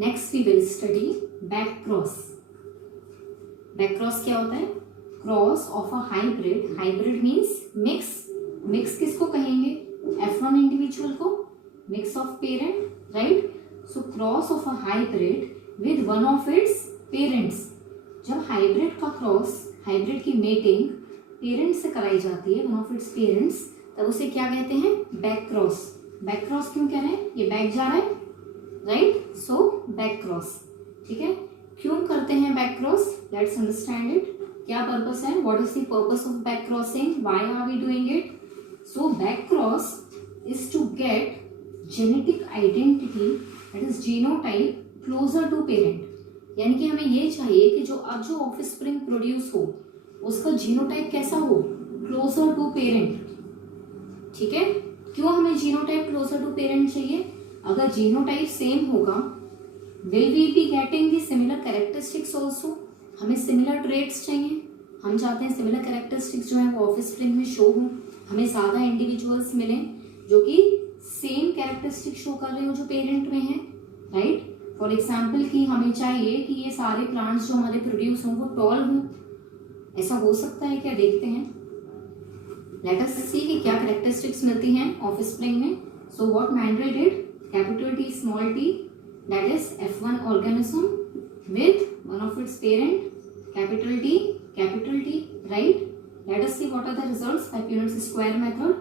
Next we will study back cross. Back cross क्या होता है? Cross of a hybrid. Hybrid means mix. Mix किसको कहेंगे? F1 individual को, mix of parent, right. So cross of a hybrid with one of its parents. जब hybrid का क्रॉस, hybrid की मेटिंग पेरेंट्स से कराई जाती है, वन ऑफ इट्स पेरेंट्स, तब उसे क्या कहते हैं? Back cross. बैक क्रॉस क्यों कह रहे हैं? ये बैक जा रहा है, राइट, सो बैक क्रॉस। ठीक है, क्यों करते हैं back cross? Let's understand it. क्या पर्पस है? What is the purpose of back crossing? Why are we doing it? So back cross is to get genetic identity, that is genotype closer to parent. यानी कि हमें ये चाहिए कि जो अब जो ऑफस्प्रिंग प्रोड्यूस हो उसका जीनोटाइप कैसा हो? Closer to parent. ठीक है, क्यों हमें जीनोटाइप क्लोजर टू पेरेंट चाहिए? अगर जीनोटाइप सेम होगा, will we be getting the similar characteristics also. हमें सिमिलर ट्रेट्स चाहिए, हम चाहते हैं सिमिलर कैरेक्टरिस्टिक्स जो है वो ऑफस्प्रिंग में शो हो, हमें ज्यादा इंडिविजुअल्स मिलें जो कि सेम कैरेक्टरिस्टिक शो कर रहे हो जो पेरेंट में है, राइट। फॉर एग्जाम्पल कि हमें चाहिए कि ये सारे प्लांट्स जो हमारे प्रोड्यूस हों वो टॉल हों। ऐसा हो सकता है क्या? देखते हैं। लेट अस सी कि क्या कैरेक्टरिस्टिक्स मिलती हैं ऑफस्प्रिंग में। So what Mendel did, capital T small t, that is F1 organism with one of its parent capital T, right. Let us see what are the results by Punnett's square method.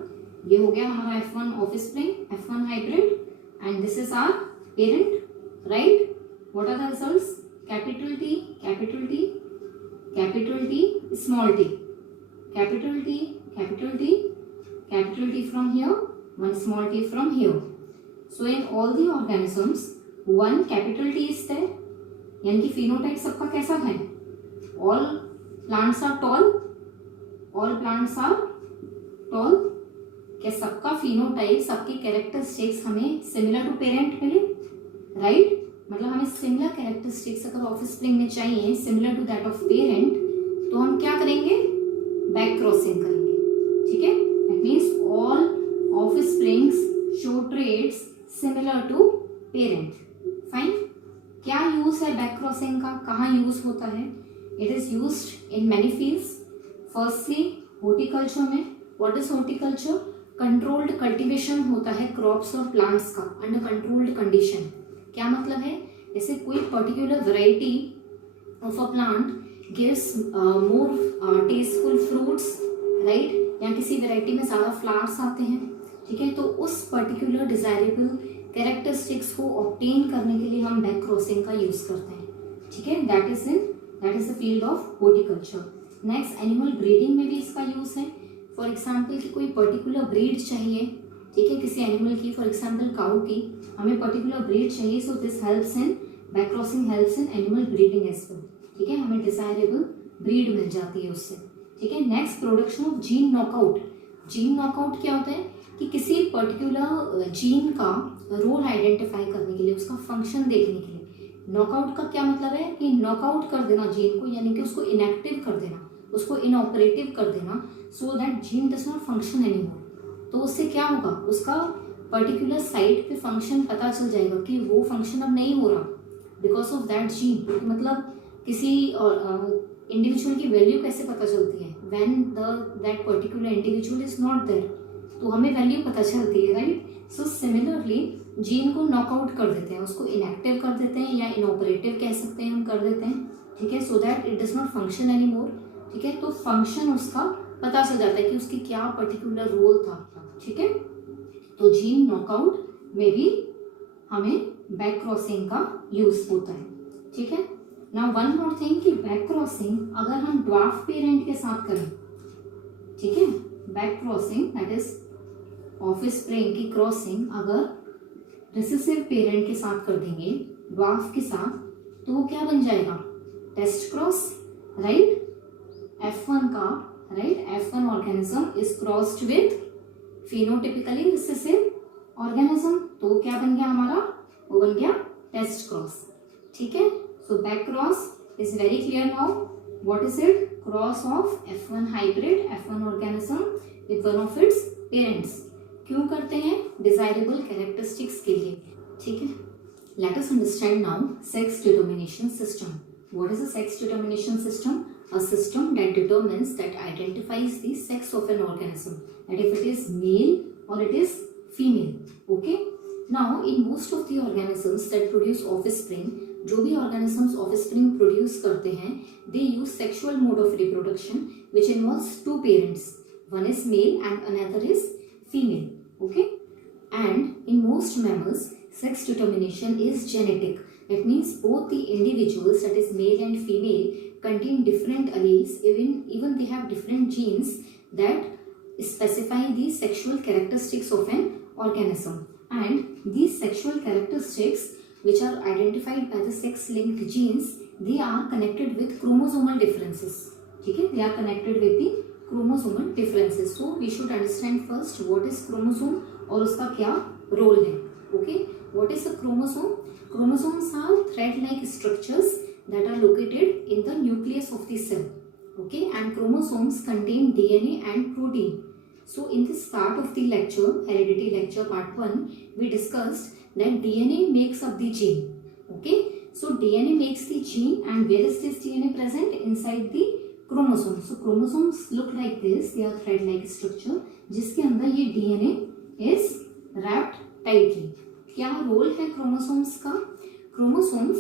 ये हो गया हमारा F1 offspring, F1 hybrid, and this is our parent, right. What are the results? Capital T, small t, capital T from here, one small t from here. So in all the organisms, one capital T is there. यानी कि phenotype सबका कैसा है? All plants are tall. क्या सबका phenotype, सबके characteristics हमें similar to parent मिले? राइट, मतलब हमें सिमिलर कैरेक्टरिस्टिक्स अगर ऑफस्प्रिंग में चाहिए similar to that of parent, तो हम क्या करेंगे? बैक क्रॉसिंग करेंगे। ठीक है, that means all offsprings show traits similar to parent. Fine. क्या यूज है बैक क्रॉसिंग का? कहाँ यूज होता है? It is used in many fields. Firstly horticulture में। What is horticulture? Controlled cultivation होता है क्रॉप्स और प्लांट्स का अंडर कंट्रोल्ड कंडीशन। क्या मतलब है? जैसे कोई particular variety of a plant gives more tasteful fruits, right, या किसी वैरायटी में ज़्यादा फ्लावर्स आते हैं, ठीक है, तो उस पर्टिकुलर डिजायरेबल कैरेक्टरिस्टिक्स को ऑब्टेन करने के लिए हम बैक क्रॉसिंग का यूज करते हैं। ठीक है, that is the field of horticulture. Next, animal breeding में भी इसका यूज है। फॉर एग्जाम्पल कि कोई पर्टिकुलर ब्रीड चाहिए, ठीक है, किसी एनिमल की, फॉर एग्जाम्पल काऊ की, हमें पर्टिकुलर ब्रीड चाहिए, so this helps in back crossing, helps in animal breeding as well. ठीक है, हमें डिजायरेबल ब्रीड मिल जाती है उससे। ठीक है, next, production of gene knockout. Gene knockout क्या होता है कि किसी पर्टिकुलर जीन का रोल आइडेंटिफाई करने के लिए, उसका फंक्शन देखने के लिए। नॉकआउट का क्या मतलब है कि नॉकआउट कर देना जीन को, यानी कि उसको इनएक्टिव कर देना, उसको इनऑपरेटिव कर देना, so that gene does not function anymore. तो उससे क्या होगा? उसका पर्टिकुलर साइट पे फंक्शन पता चल जाएगा कि वो फंक्शन अब नहीं हो रहा बिकॉज ऑफ दैट जीन। मतलब किसी इंडिविजुअल की वैल्यू कैसे पता चलती है? When that particular individual is not there, तो हमें वैल्यू पता चलती है, राइट। सो सिमिलरली जीन को नॉकआउट कर देते हैं, उसको इनएक्टिव कर देते हैं या इनऑपरेटिव कह सकते हैं, हम कर देते हैं। ठीक है, so that it does not function any more. ठीक है, तो फंक्शन उसका पता चल जाता है कि उसकी क्या पर्टिकुलर रोल था। ठीक है, तो जीन नॉकआउट में भी हमें बैक क्रॉसिंग का यूज होता है। ठीक है, नाउ वन मोर थिंग कि बैक क्रॉसिंग अगर हम ड्वार्फ पेरेंट के साथ करें, ठीक है, back crossing that is offspring की क्रॉसिंग अगर रिसेसिव पेरेंट के साथ कर देंगे, ड्वार्फ के साथ, तो वो क्या बन जाएगा? Test cross, right. F1 का, right, F1 organism is crossed with phenotypically recessive organism, तो क्या बन गया हमारा? वो बन गया टेस्ट क्रॉस। ठीक है, so back cross is very clear now. What is it? Cross of F1 hybrid, F1 organism with one of its parents. क्यों करते हैं? डिजायरेबल कैरेक्टरिस्टिक्स के लिए। ठीक है, Let us understand now sex determination system. What is a sex determination system? A system that determines, that identifies the sex of an organism, that if it is male or it is female. Okay. Now in most of the organisms that produce offspring, जो भी organisms offspring produce करते हैं, they use sexual mode of reproduction which involves two parents. One is male and another is female. Okay. And in most mammals, sex determination is genetic. That means both the individuals, that is male and female, contain different alleles, even they have different genes that specify the sexual characteristics of an organism. And these sexual characteristics, which are identified by the sex-linked genes, they are connected with chromosomal differences. Okay? They are connected with the chromosomal differences. So we should understand first what is chromosome और उसका क्या role है. Okay? What is a chromosome? Chromosomes are thread-like structures that are located in the nucleus of the cell. Okay? And chromosomes contain DNA and protein. So in this part of the lecture, heredity lecture part 1, we discussed that DNA makes up the gene. Okay? So DNA makes the gene, and where is this DNA present? Inside the chromosome. So chromosomes look like this. They are thread-like structure जिसके अंदर ये DNA is wrapped tightly. क्या role है chromosomes का? Chromosomes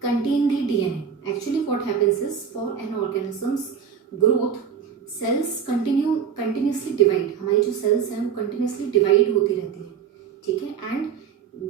contain the DNA. Actually what happens is, for an organism's growth, cells continuously divide. हमारी जो cells हैं वो continuously divide होती रहती है. ठीक है? And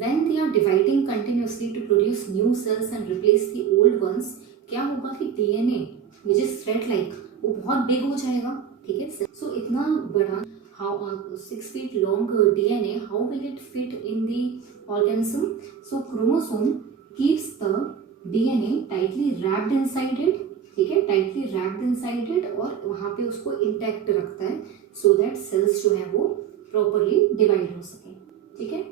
when they are dividing continuously to produce new cells and replace the old ones, क्या होगा कि DNA which is thread like वो बहुत big हो जाएगा. ठीक है? So इतना बड़ा, how 6 feet long DNA, how will it fit in the organism? So chromosome keeps the DNA tightly wrapped inside it. ठीक है? टाइटली रैप्ड इनसाइड इट, और वहाँ पे उसको इंटैक्ट रखता है सो दैट सेल्स जो है वो प्रॉपरली डिवाइड हो सके. ठीक है?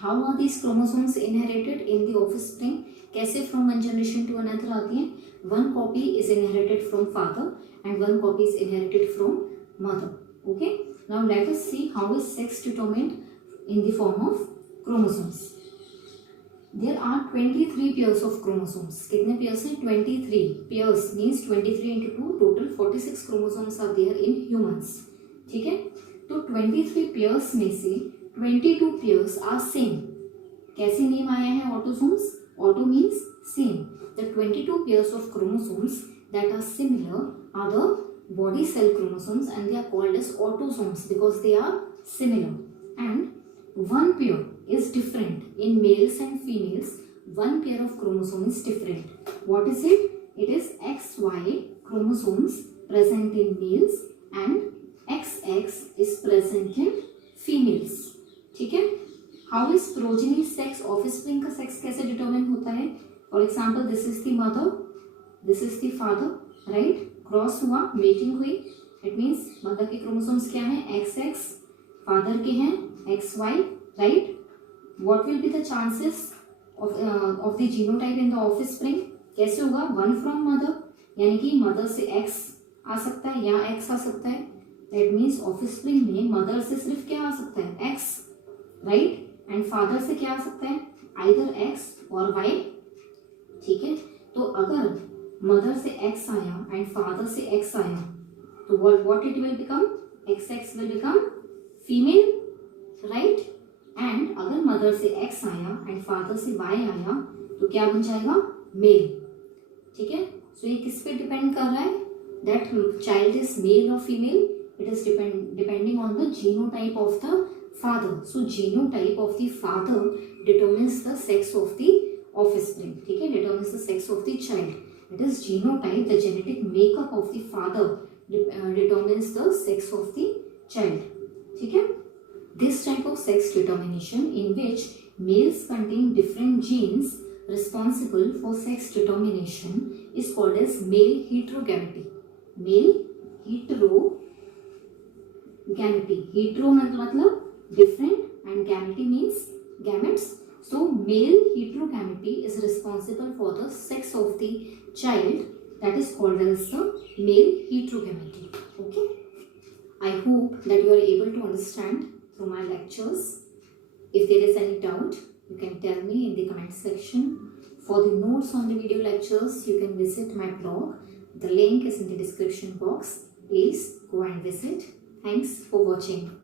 How are these chromosomes inherited in the offspring? कैसे from one generation to another आती हैं? One copy is inherited from father and one copy is inherited from mother. Okay. Now let us see how is sex determined in the form of chromosomes. There are 23 pairs of chromosomes. कितने pairs हैं? 23 pairs means 23 into 2, total 46 chromosomes are there in humans. ठीक है? तो 23 pairs में से 22 pairs are same. कैसे name आया है autosomes? Auto means same. The 22 pairs of chromosomes that are similar are the body cell chromosomes, and they are called as autosomes because they are similar. And one pair is different in males and females. One pair of chromosome is different. What is it? It is XY chromosomes present in males and XX is present in females. ठीक है? How is progeny sex? Offspring का sex कैसे determine होता है? For example, this is the mother, this is the father, right? Cross हुआ, mating हुई. It means mother के chromosomes क्या हैं? XX. Father के हैं XY, right? What will be the chances of the genotype in the offspring? कैसे होगा? One from mother, यानी कि मदर से एक्स आ सकता है या एक्स आ सकता है. दैट मीन्स ऑफस्प्रिंग में मदर से सिर्फ क्या आ सकता है? X, right? एंड फादर से क्या आ सकता है? आइदर एक्स और वाई. ठीक है? तो अगर मदर से एक्स आया एंड फादर से एक्स आया तो what it will become? X x will become female, right? And अगर मदर से एक्स आया एंड फादर से वाई आया तो क्या बन जाएगा? मेल. ठीक है? सो ये किस पे डिपेंड कर रहा है? दैट चाइल्ड इज मेल और female? It is depending on the genotype of the father. So genotype of the father determines the sex of the offspring. ठीक है? Determines the sex of the child. It is genotype, the genetic makeup of the father determines the sex of the child. ठीक है? This type of sex determination, in which males contain different genes responsible for sex determination, is called as male heterogamety. Male heterogamety. Hetero मतलब different and gamete means gametes. So male heterogamety is responsible for the sex of the child, that is called as the male heterogamety. Okay? I hope that you are able to understand through my lectures. If there is any doubt, You can tell me in the comment section. For the notes on the video lectures, you can visit my blog. The link is in the description box. Please go and visit. Thanks for watching.